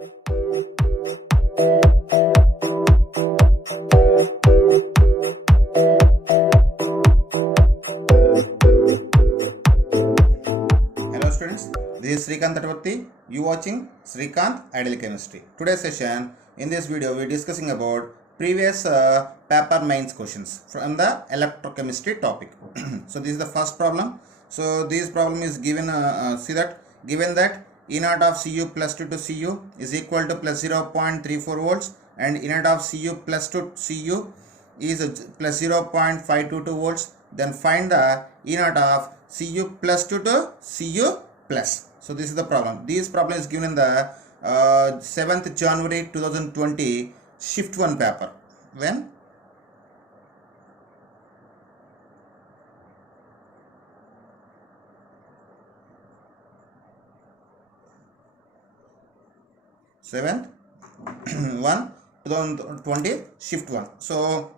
Hello students, this is Srikanth Tatapathy. You watching Srikanth Ideal Chemistry. Today's session, in this video we are discussing about previous paper mains questions from the electrochemistry topic. So this is the first problem. So this problem is given, given that E naught of Cu plus 2 to Cu is equal to plus 0.34 volts and E naught of Cu plus 2 Cu is plus 0.522 volts. Then find the E naught of Cu plus 2 to Cu plus. So this is the problem. This problem is given in the 7th January 2020 shift 1 paper. When? Seventh 1 2020 shift 1. So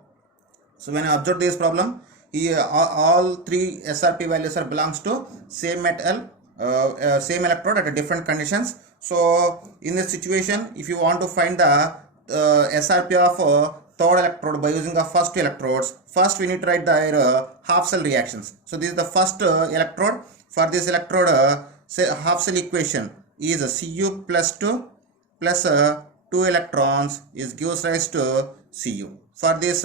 when I observe this problem, here all three SRP values are belongs to same metal, same electrode at different conditions. So in this situation, if you want to find the SRP of third electrode by using the first two electrodes, first we need to write their half cell reactions. So this is the first electrode. For this electrode, half cell equation is Cu plus 2 plus 2 electrons is gives rise to Cu. For this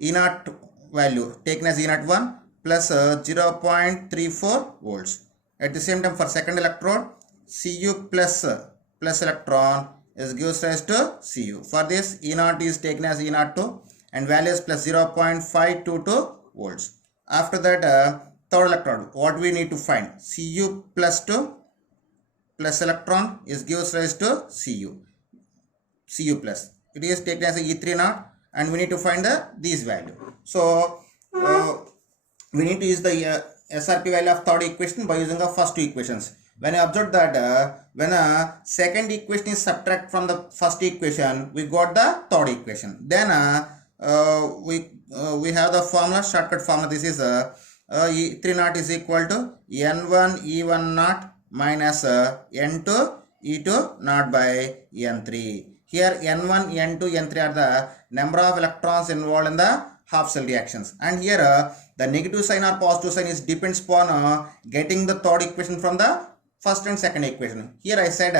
E naught value taken as E naught 1 plus 0.34 volts. At the same time, for second electrode, Cu plus electron is gives rise to Cu. For this, E naught is taken as E naught 2 and value is plus 0.522 volts. After that, third electrode, what we need to find? Cu plus 2 plus electron is gives rise to Cu plus. It is taken as E3 naught and we need to find this value. So we need to use the SRP value of third equation by using the first two equations. When I observe that when a second equation is subtract from the first equation, we got the third equation. Then we have the formula, shortcut formula. This is E3 naught is equal to N1 E1 naught minus N2 E2 naught by N3. Here N1, N2, N3 are the number of electrons involved in the half cell reactions, and here the negative sign or positive sign is depends upon getting the third equation from the first and second equation. Here I said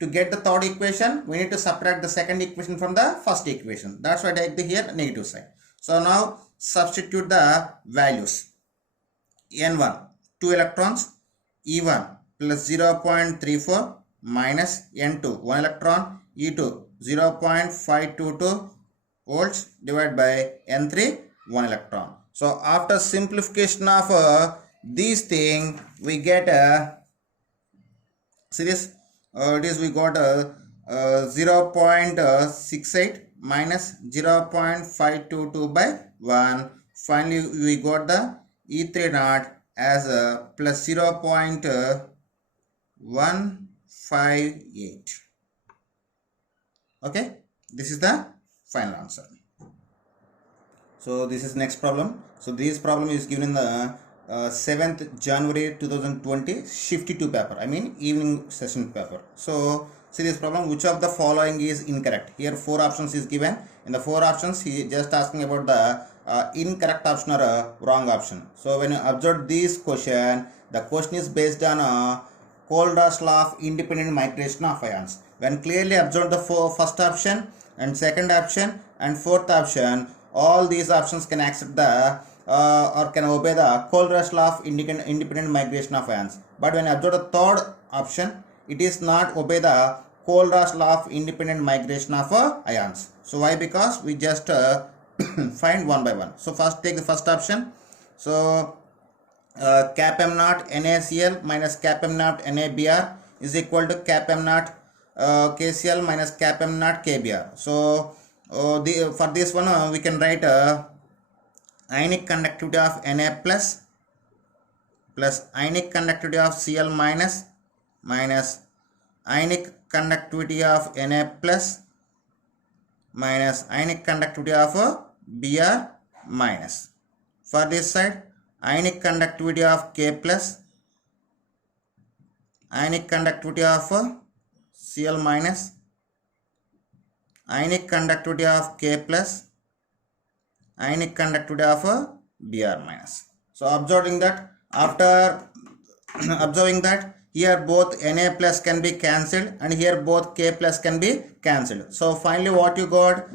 to get the third equation we need to subtract the second equation from the first equation. That's why I take the here negative sign. So now substitute the values. N1 2 electrons, E1 plus 0.34 minus N2 1 electron, E2 0.522 volts divided by N3 1 electron. So after simplification of these thing, we get series we got 0.68 minus 0.522 by 1. Finally we got the E3 naught as plus 0.158. Okay, this is the final answer. So this is next problem. So this problem is given in the 7th January 2020 shift 2 paper, I mean evening session paper. So see this problem, which of the following is incorrect? Here 4 options is given. In the 4 options he just asking about the incorrect option or wrong option. So when you observe this question, the question is based on Kohlrausch law of independent migration of ions. When clearly observe the first option and second option and fourth option, all these options can accept the or can obey the Kohlrausch law of independent migration of ions. But when observe the third option, it is not obey the Kohlrausch law of independent migration of ions. So why? Because we just find one by one. So first take the first option. So cap m naught NaCl minus cap m naught NaBr is equal to cap m naught KCl minus cap m naught KBr. So for this one we can write ionic conductivity of Na plus ionic conductivity of Cl minus ionic conductivity of Na plus minus ionic conductivity of Br minus. For this side, ionic conductivity of K plus, ionic conductivity of Cl minus ionic conductivity of K plus, ionic conductivity of Br minus. So observing that, after observing that here both Na plus can be cancelled and here both K plus can be cancelled. So finally what you got,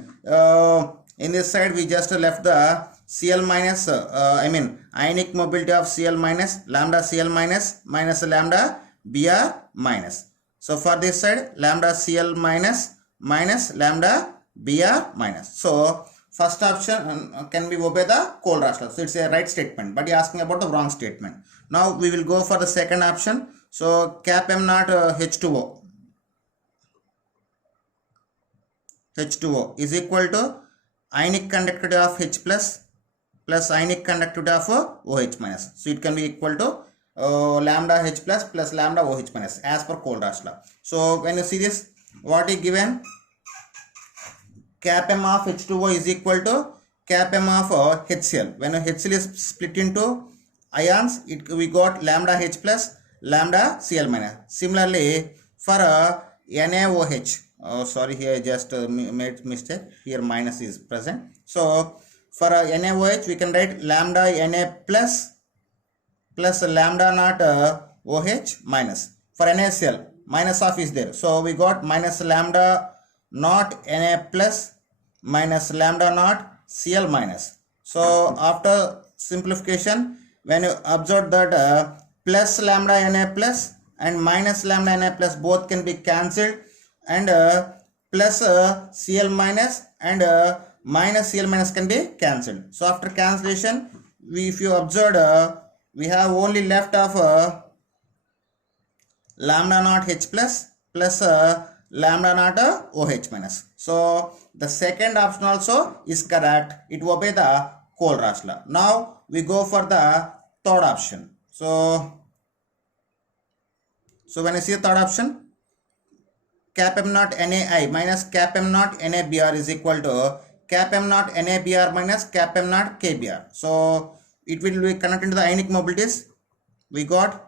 in this side we just left the Cl minus, ionic mobility of Cl minus lambda Cl minus minus lambda Br minus. So for this side lambda Cl minus minus lambda Br minus. So first option can be obey the Kohlrausch. So it's a right statement, but you're asking about the wrong statement. Now we will go for the second option. So cap m naught H2O is equal to ionic conductivity of H plus plus ionic conductivity of OH minus. So it can be equal to lambda H plus lambda OH minus as per Kohlrausch law. So when you see this, what is given? Cap m of H2O is equal to cap m of HCl. When HCl is split into ions, we got lambda H plus lambda Cl minus. Similarly for NaOH, sorry, here just made mistake, here minus is present. So for NaOH we can write lambda Na plus lambda naught OH minus. For NaCl minus of is there, so we got minus lambda naught Na plus minus lambda naught Cl minus. So after simplification, when you observe that plus lambda Na plus and minus lambda Na plus both can be cancelled, and plus Cl minus and minus Cl minus can be cancelled. So after cancellation, if you observe, we have only left of lambda naught H plus plus lambda naught OH minus. So the second option also is correct. It obey the Kohlrausch law. Now we go for the third option. So when you see the third option, cap m naught NaI minus cap m naught NaBr is equal to cap m naught NaBr minus cap m naught KBr. So it will be connected to the ionic mobilities. We got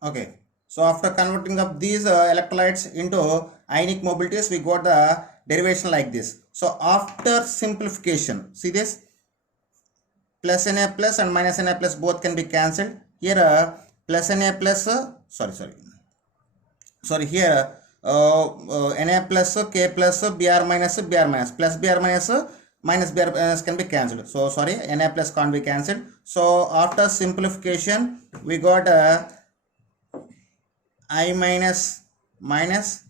okay. So after converting of these electrolytes into ionic mobilities, we got the derivation like this. So after simplification, see this, plus Na plus and minus Na plus both can be cancelled. Here plus Na plus here Na plus K plus Br minus plus Br minus minus Br minus can be cancelled. So sorry, Na plus can't be cancelled. So after simplification, we got I minus minus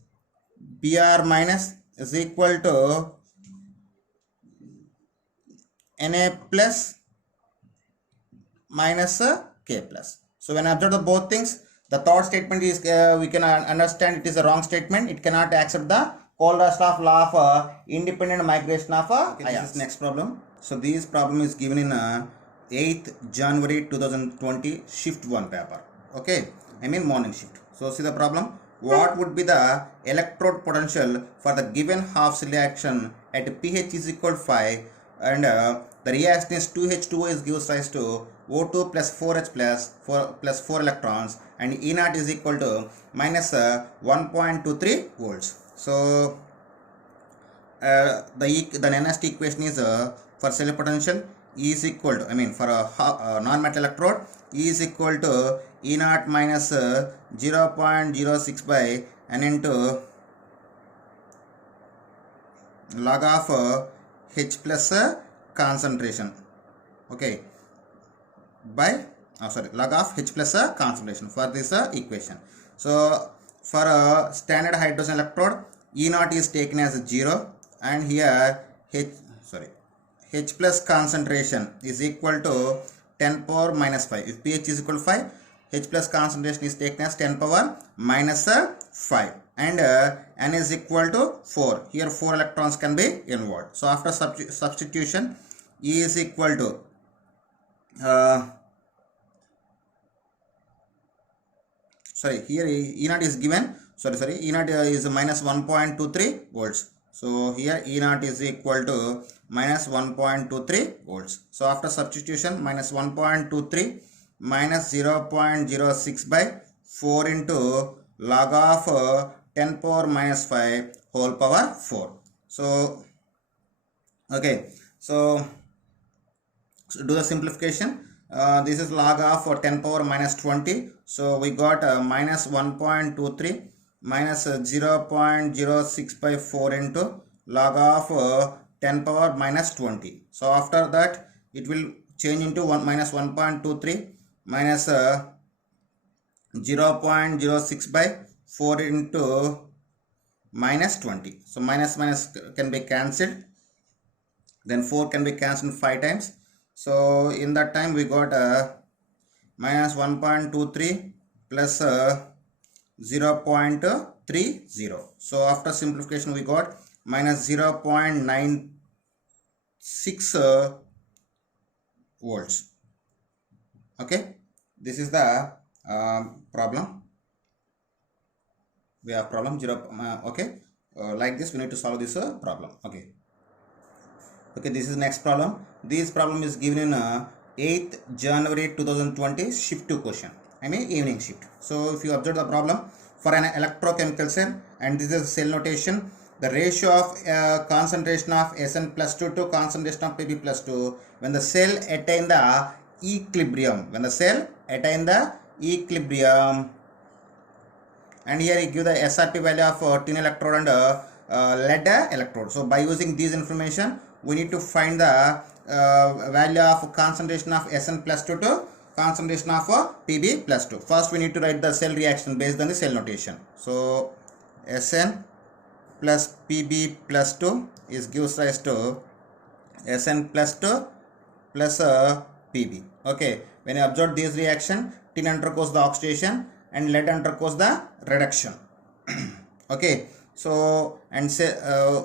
Br minus is equal to Na plus minus K plus. So when I observe the both things, the third statement is we can understand it is a wrong statement. It cannot accept the Kohlrausch law of independent migration of ions. This is next problem. So this problem is given in 8th January 2020 shift 1 paper. Okay, I mean morning shift. So see the problem. What would be the electrode potential for the given Hof's reaction at pH is equal to 5 and the reaction is 2H2O is gives rise to O2 plus 4H plus 4 electrons and E naught is equal to minus 1.23 volts. So the nearest equation is for cellular potential E is equal to, for a non-metal electrode, E is equal to E naught minus 0.06 by N into log of H plus concentration. Okay, by log of H plus concentration for this equation. So for a standard hydrogen electrode, E naught is taken as 0 and here H plus concentration is equal to 10 power minus 5. If pH is equal to 5, H plus concentration is taken as 10 power minus 5 and N is equal to 4. Here 4 electrons can be involved. So after substitution, E is equal to sorry, here E naught is given, sorry, E naught is minus 1.23 volts. So here E naught is equal to minus 1.23 volts. So after substitution, minus 1.23 minus 0.06 by 4 into log of 10 power minus 5 whole power 4. So okay, so do the simplification. This is log of 10 power minus 20. So we got minus 1.23 minus 0.06 by 4 into log of 10 power minus 20. So after that it will change into minus 1.23 minus 0.06 by 4 into minus 20. So minus can be cancelled, then 4 can be cancelled 5 times. So in that time we got minus 1.23 plus 0.30. So after simplification we got minus 0.96 volts. Okay, this is the problem. We have problem 0. Okay, like this we need to solve this problem. Okay, this is next problem. This problem is given in 8th January 2020 shift 2 question, I mean evening shift. So if you observe the problem, for an electrochemical cell, and this is cell notation, the ratio of concentration of Sn plus 2 to concentration of Pb plus 2 when the cell attain the equilibrium, and here you give the SRP value of tin electrode and lead electrode. So by using these information we need to find the value of concentration of Sn plus 2 to concentration of Pb plus 2. First we need to write the cell reaction based on the cell notation. So Sn plus Pb plus 2 is gives rise to Sn plus 2 plus Pb. Okay, when you observe this reaction, tin undergoes the oxidation and lead undergoes the reduction. Okay, so and say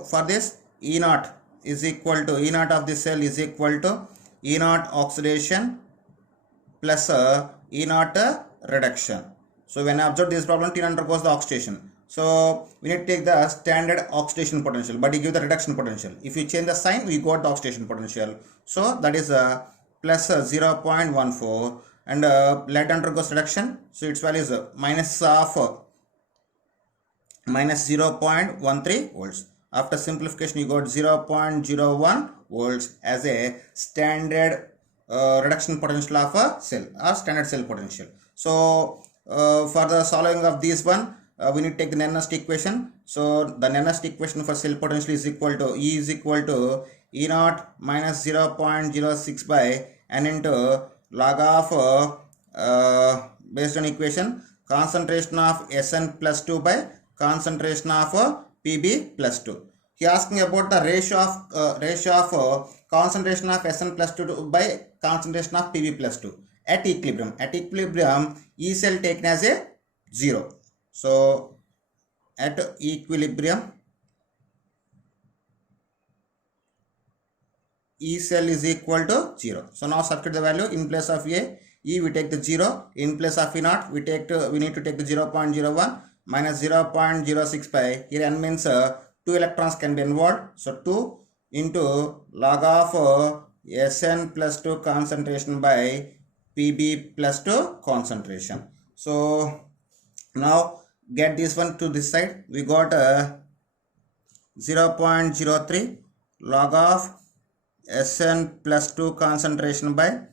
for this E naught is equal to E naught of the cell is equal to E naught oxidation plus E naught reduction. So when I observe this problem, tin undergoes the oxidation. So we need to take the standard oxidation potential, but you give the reduction potential. If you change the sign, we got the oxidation potential. So that is plus 0.14, and lead undergoes reduction. So its value is minus 0.13 volts. After simplification, you got 0.01 volts as a standard reduction potential of a cell, or standard cell potential. So for the solving of this one, we need to take the Nernst equation. So the Nernst equation for cell potential is equal to E is equal to E naught minus 0.06 by n into log of based on equation concentration of Sn plus 2 by concentration of Pb plus 2. He asking about the ratio of concentration of Sn plus 2 by concentration of Pb plus 2 at equilibrium. At equilibrium, E cell taken as a 0. So at equilibrium, E cell is equal to 0. So now substitute the value. In place of A, E we take the 0. In place of E naught, we need to take the 0.01 minus 0.06 pi. Here n means 2 electrons can be involved. So 2 into log of Sn plus 2 concentration by Pb plus 2 concentration. So now get this one to this side. We got 0.03 log of Sn plus 2 concentration by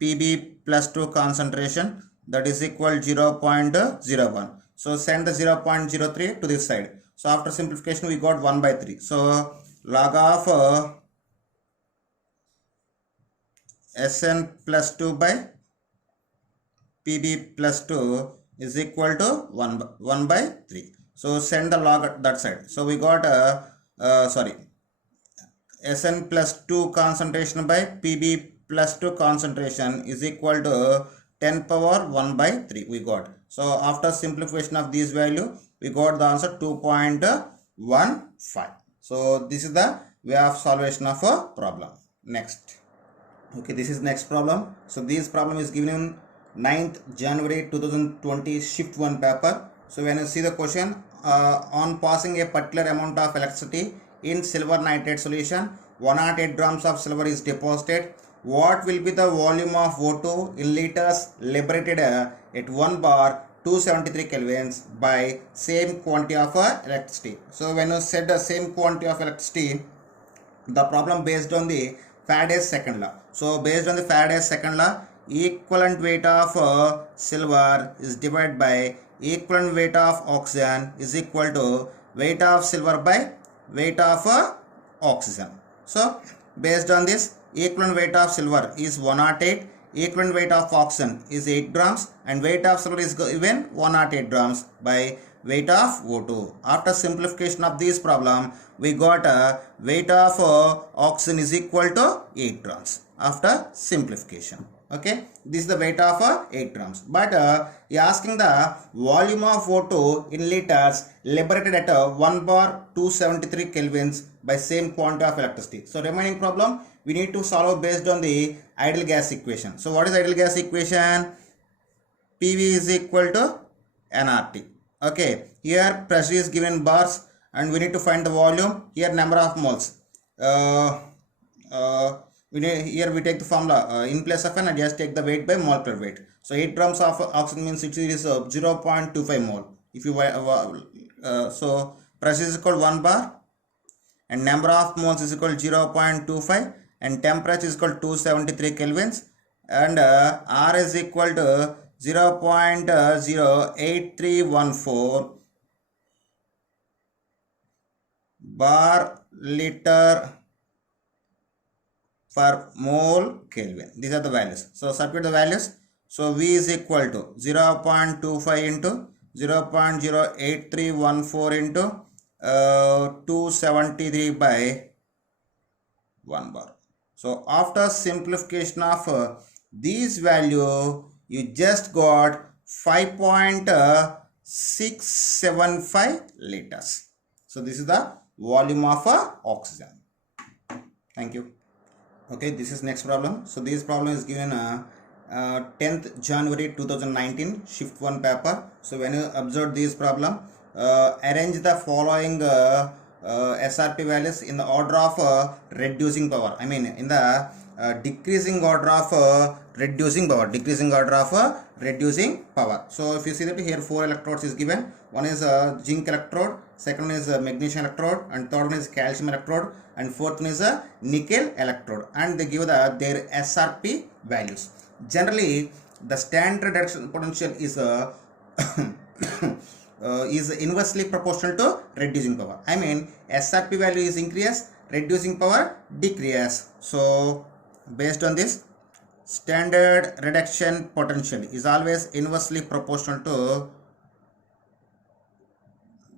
Pb plus 2 concentration, that is equal 0.01. So send the 0.03 to this side. So after simplification we got 1 by 3. So log of Sn plus 2 by Pb plus 2 is equal to 1 by 3. So send the log at that side. So we got Sn plus 2 concentration by Pb plus 2 concentration is equal to 10 power 1 by 3 we got. So after simplification of this value, we got the answer 2.15. So this is the way of solution of a problem. Next. Okay, this is next problem. So this problem is given in 9th January 2020 shift 1 paper. So when you see the question, on passing a particular amount of electricity in silver nitrate solution, 108 grams of silver is deposited. What will be the volume of O2 in liters liberated at 1 bar 273 kelvins by same quantity of electricity? So when you said the same quantity of electricity, the problem based on the Faraday's second law. So based on the Faraday's second law, equivalent weight of silver is divided by equivalent weight of oxygen is equal to weight of silver by weight of oxygen. So based on this, equivalent weight of silver is 108, equivalent weight of oxygen is 8 grams, and weight of silver is given 108 grams by weight of O2. After simplification of this problem, we got a weight of oxygen is equal to 8 grams after simplification. Okay, this is the weight of 8 grams. But he asking the volume of O2 in liters liberated at 1 bar 273 kelvins by same quantity of electricity. So remaining problem we need to solve based on the ideal gas equation. So what is ideal gas equation? PV is equal to nRT. Okay, here pressure is given bars and we need to find the volume. Here number of moles. Here we take the formula in place of n, I just take the weight by molecular weight. So 8 grams of oxygen means it is 0.25 mole. If you so pressure is equal to 1 bar and number of moles is equal to 0.25 and temperature is equal to 273 kelvins and R is equal to 0.08314 bar liter per mole Kelvin. These are the values. So substitute the values. So V is equal to 0.25 into 0.08314 into 273 by 1 bar. So after simplification of these value, you just got 5.675 liters. So this is the volume of oxygen. Thank you. Okay, this is next problem. So this problem is given 10th January 2019 shift 1 paper. So when you observe this problem, arrange the following SRP values in the order of reducing power. I mean in the decreasing order of reducing power. So if you see that here 4 electrodes is given. One is a zinc electrode, second one is a magnesium electrode, and third one is calcium electrode, and fourth one is a nickel electrode, and they give their SRP values. Generally, the standard reduction potential is is inversely proportional to reducing power. I mean SRP value is increase, reducing power decrease. So based on this, standard reduction potential is always inversely proportional to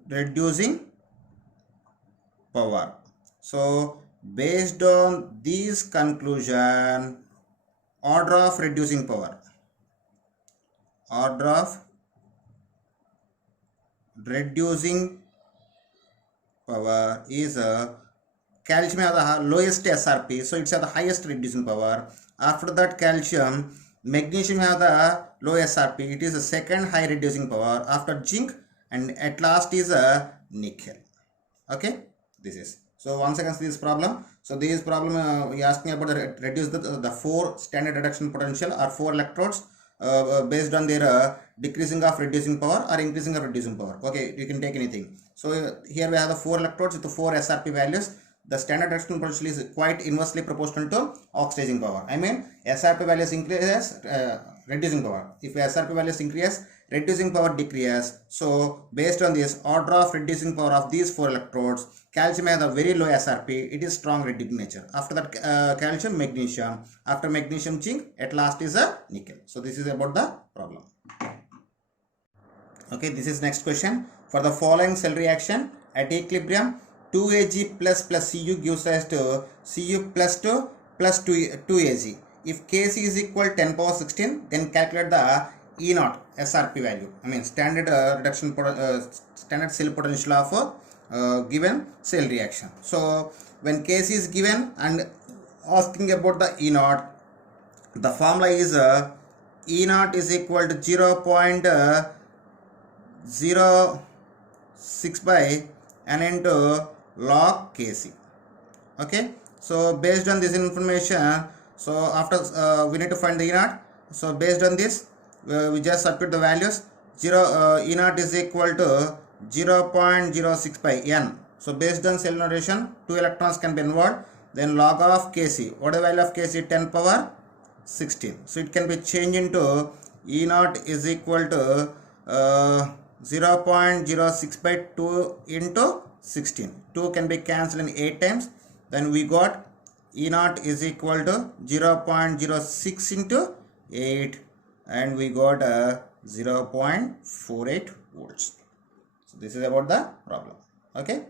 reducing power. So based on this conclusion, order of reducing power is calcium has the lowest SRP, so it's at the highest reducing power. After that, calcium, magnesium have the low SRP, it is the second high reducing power after zinc, and at last is a nickel. Okay, this is. So once again this problem. So this problem we asking about reduce the 4 standard reduction potential or 4 electrodes based on their decreasing of reducing power or increasing of reducing power. Okay, you can take anything. So here we have the 4 electrodes with the 4 SRP values. The standard reduction potential is quite inversely proportional to oxidizing power. I mean SRP values increase, reducing power. If SRP values increase, reducing power decrease. So based on this order of reducing power of these 4 electrodes, calcium has a very low SRP, it is strong reducing nature. After that calcium, magnesium, after magnesium, zinc, at last is a nickel. So this is about the problem. Okay, this is next question. For the following cell reaction at equilibrium, 2Ag plus Cu gives rise to Cu plus 2 plus 2Ag. If Kc is equal 10 power 16, then calculate the E0 SRP value. I mean standard reduction standard cell potential of given cell reaction. So when Kc is given and asking about the E0, the formula is E naught is equal to 0.06 by n into log Kc. Okay, so based on this information, so after we need to find the E naught. So based on this, we just substitute the values. E naught is equal to 0.06 by n. So based on cell notation, 2 electrons can be involved. Then log of Kc, what is the value of Kc? 10 power 16. So it can be changed into E naught is equal to 0.06 by 2 into 16. 2 can be cancelled in 8 times. Then we got E naught is equal to 0.06 into 8, and we got 0.48 volts. So this is about the problem. Okay.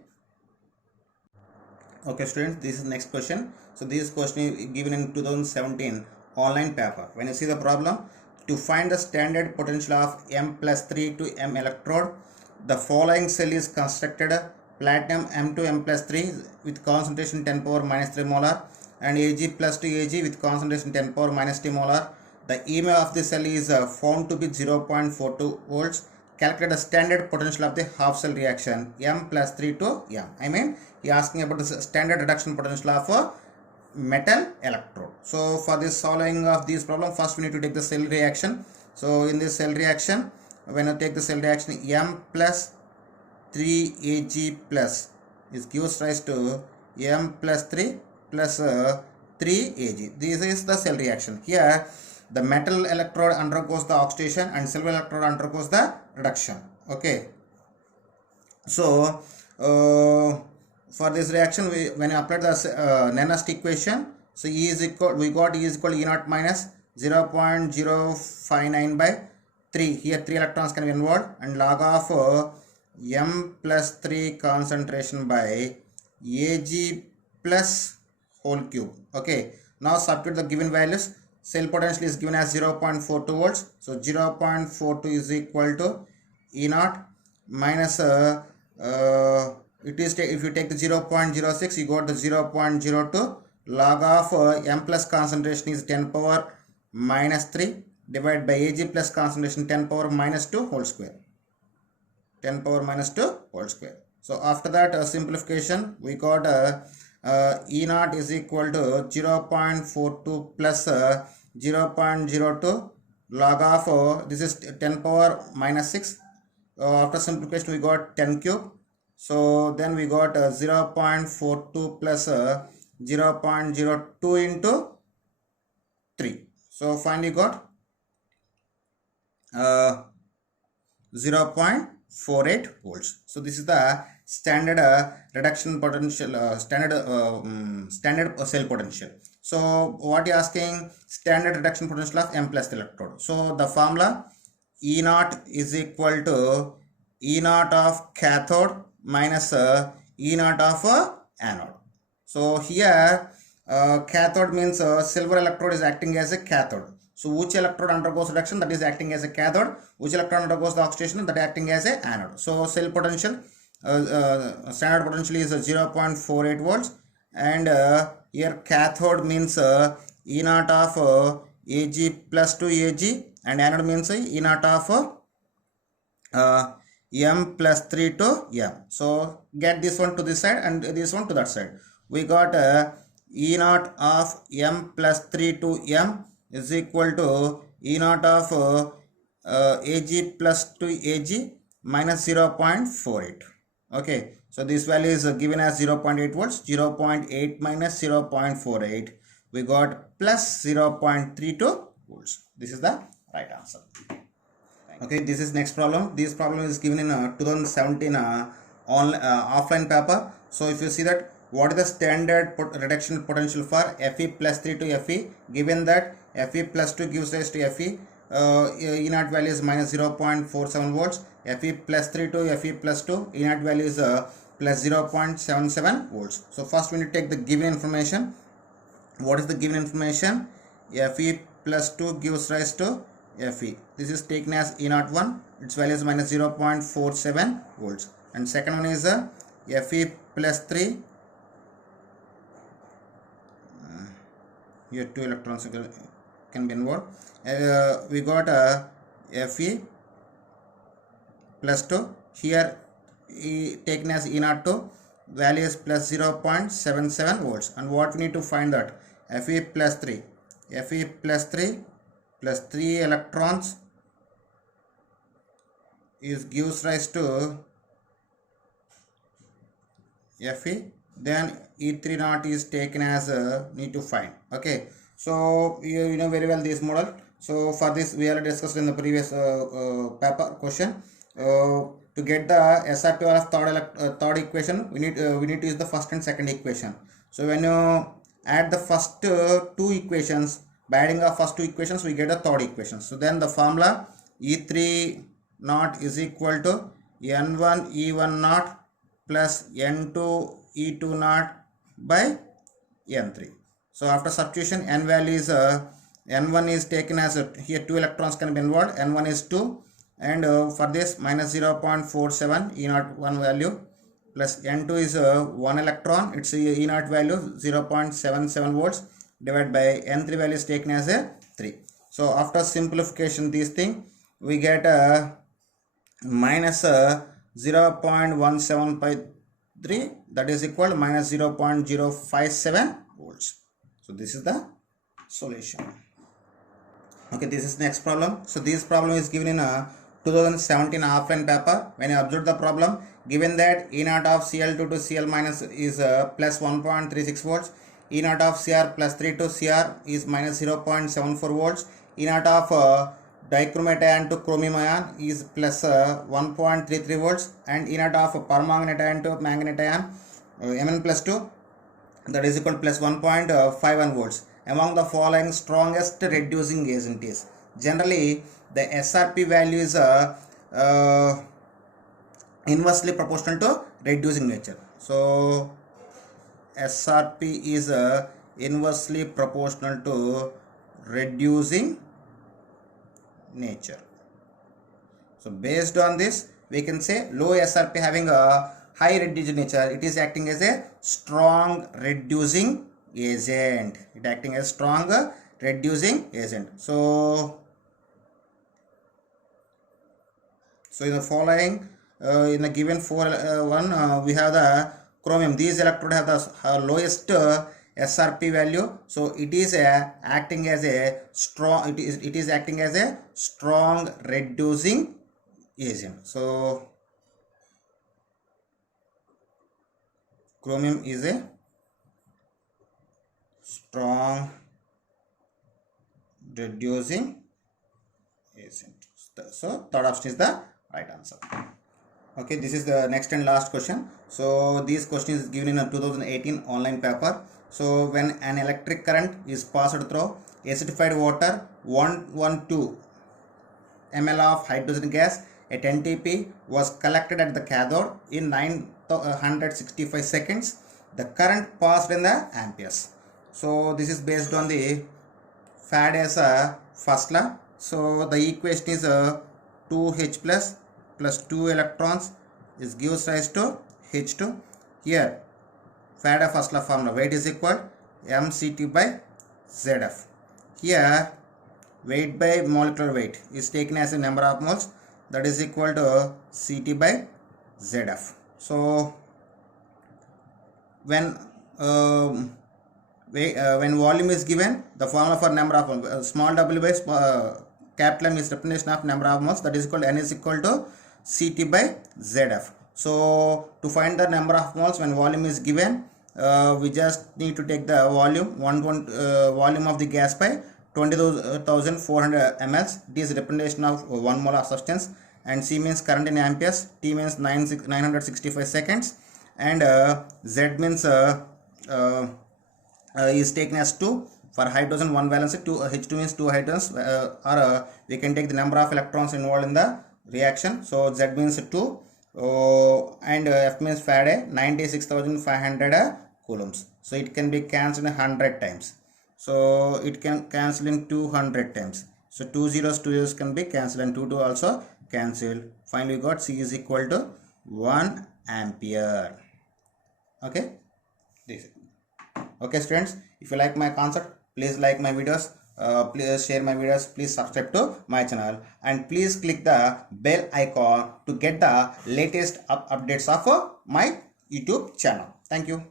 Okay students, this is next question. So this question is given in 2017 online paper. When you see the problem, to find the standard potential of M plus 3 to M electrode, the following cell is constructed: platinum M to M plus 3 with concentration 10 power minus 3 molar and Ag plus 2 Ag with concentration 10 power minus 2 molar. The EMF of the cell is found to be 0.42 volts. Calculate the standard potential of the half cell reaction M plus 3 to M. I mean, he asking about the standard reduction potential of a metal electrode. So for this solving of this problem, first we need to take the cell reaction. So in this cell reaction, when I take the cell reaction, M plus 3 Ag plus is gives rise to M plus 3 plus 3 Ag. This is the cell reaction. Here the metal electrode undergoes the oxidation and silver electrode undergoes the reduction. Okay. So for this reaction, when you apply the Nernst equation, so E is equal, we got E is equal to E naught minus 0.059 by 3. Here 3 electrons can be involved, and log of M plus 3 concentration by Ag plus whole cube. Okay. Now substitute the given values. Cell potential is given as 0.42 volts. So 0.42 is equal to E naught minus it is if you take the 0.06, you got the 0.02. Log of M plus concentration is 10 power minus 3 divided by Ag plus concentration 10 power minus 2 whole square. 10 power minus 2 whole square. So after that simplification, we got E naught is equal to 0.42 plus 0.02 log of this is 10 power minus 6. After simplification, we got 10 cube. So then we got 0.42 plus 0.02 into 3. So finally got 0.48 volts. So this is the standard reduction potential, standard cell potential. So what you asking? Standard reduction potential of M plus electrode. So the formula E naught is equal to E naught of cathode minus E naught of anode. So here cathode means silver electrode is acting as a cathode. So which electrode undergoes reduction, that is acting as a cathode. Which electron undergoes the oxidation, that is acting as a anode. So cell potential, standard potential is 0.48 volts, and here cathode means E naught of Ag plus 2 Ag, and anode means E naught of M plus 3 to M. So get this one to this side and this one to that side. We got E naught of M plus 3 to M is equal to E naught of Ag plus 2 Ag minus 0.48. Okay, so this value is given as 0.8 volts. 0.8 minus 0.48, we got plus 0.32 volts. This is the right answer. Okay, this is next problem. This problem is given in 2017 offline paper. So if you see that, what is the standard reduction potential for Fe plus 3 to Fe, given that Fe plus 2 gives rise to Fe, E naught value is minus 0.47 volts, Fe plus 3 to Fe plus 2, E naught value is plus 0.77 volts. So first we need to take the given information. What is the given information? Fe plus 2 gives rise to Fe. This is taken as E naught 1, its value is minus 0.47 volts. And second one is Fe plus 3, here 2 electrons, can be involved. We got Fe plus 2. Here taken as E0 to value is plus 0.77 volts. And what we need to find that Fe plus 3. Fe plus 3 plus 3 electrons gives rise to Fe. Then E3 naught is taken as need to find. Okay, so you know very well this model. So for this we already discussed in the previous paper question. To get the SR2 of third equation, we need to use the first and second equation. So when you add the first two equations, by adding the first two equations, we get the third equation. So then the formula E3 naught is equal to N1 E1 naught plus N2 E2 naught by N3. So after substitution, N value is N1 is taken as here 2 electrons can be involved. N1 is 2, and for this minus 0.47 E0 1 value plus N2 is 1 electron. Its E0 value 0.77 volts divided by N3 value is taken as a 3. So after simplification, this thing we get minus 0.1753, that is equal to minus 0.057 volts. So this is the solution. Okay, this is next problem. So this problem is given in a 2017 offline paper. When you observe the problem, given that E0 of Cl2 to Cl minus is plus 1.36 volts, E0 of Cr plus 3 to Cr is minus 0.74 volts, E0 of dichromate ion to chromium ion is plus 1.33 volts, and E0 of permanganate ion to manganate ion Mn plus 2, that is equal to plus 1.51 volts. Among the following strongest reducing agent is, generally the SRP value is inversely proportional to reducing nature. So SRP is inversely proportional to reducing nature. So based on this, we can say low SRP having a high reducing nature, it is acting as a strong reducing agent. It acting as strong reducing agent. So in the following, in the given one, we have the chromium. These electrodes have the lowest SRP value. So it is acting as a strong. It is acting as a strong reducing agent. So chromium is a strong reducing agent. So third option is the right answer. Okay, this is the next and last question. So this question is given in a 2018 online paper. So when an electric current is passed through acidified water, 112 ml of hydrogen gas at 10 TP was collected at the cathode in 965 seconds. The current passed in the amperes. So this is based on the Faraday's first law. So the equation is 2H plus 2 electrons is gives rise to H2. Here Faraday first law formula, weight is equal mCt by Zf. Here weight by molecular weight is taken as a number of moles, that is equal to Ct by Zf. So when volume is given, the formula for number of moles, small w by capital M is representation of number of moles, that is equal to N is equal to Ct by Zf. So to find the number of moles when volume is given, we just need to take the volume volume of the gas by 20,400 ml. It is representation of 1 mole of substance, and C means current in amperes, T means 965 seconds, and Z means is taken as 2. For hydrogen 1 valence, 2 H2 means 2 hydrogens, or we can take the number of electrons involved in the reaction. So Z means 2, and F means Faraday, 96,500 coulombs. So it can be cancelled 100 times. So it can cancel in 200 times. So 2 zeros can be cancelled, and 2 also cancelled. Finally we got C is equal to 1 ampere. Okay, this. Okay students, if you like my concept, please like my videos, please share my videos, please subscribe to my channel, and please click the bell icon to get the latest updates of my YouTube channel. Thank you.